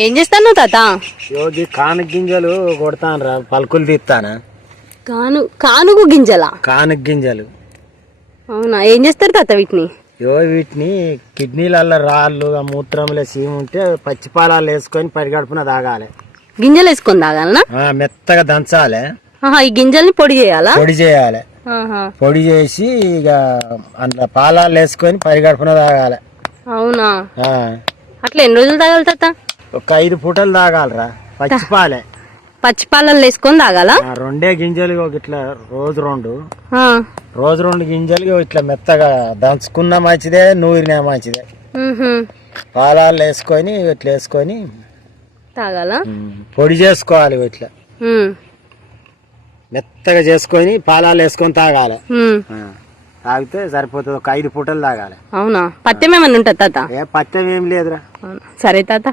ఏం చేస్తాను తాత? యోగి కానుక గింజలు కొడతాను రా, పలుకులు తీస్తానా. కానుగు గింజలా? కానుక గింజలు. అవునా, ఏం చేస్తారు తాత వీటిని? వీటిని కిడ్నీలలో రాళ్ళు మూత్రంలో సీము ఉంటే పచ్చిపాలాలు వేసుకొని పరిగడుపున తాగాలి. గింజలు వేసుకొని తాగాలనా? మెత్తగా దంచాలి. ఈ గింజల్ని పొడి చేయాలా? పొడి చేయాలి. పొడి చేసి ఇక అందులో పాలాలు వేసుకొని పరిగడుపున తాగాలి. అవునా, అట్లా ఎన్ని రోజులు తాగాలి తాత? ఒక 5 పూటలు తాగాలరా. పచ్చిపాలే, పచ్చిపాలల్లో వేసుకొని తాగాలా? 2 గింజలు ఇట్లా రోజు 2 గింజలు ఇట్లా మెత్తగా దంచుకున్నా మంచిదే, నూరినా మంచిదే. పాలాలు వేసుకొని ఇట్లా వేసుకొని తాగాలా? పొడి చేసుకోవాలి. ఇట్లా మెత్తగా చేసుకొని పాలాలు వేసుకొని తాగాలి. తాగితే సరిపోతుంది. ఒక 5 పూటలు తాగాలి. అవునా, పత్యం ఏమన్నా ఉంటుంది తాత? పత్యం ఏం లేదురా. సరే తాత.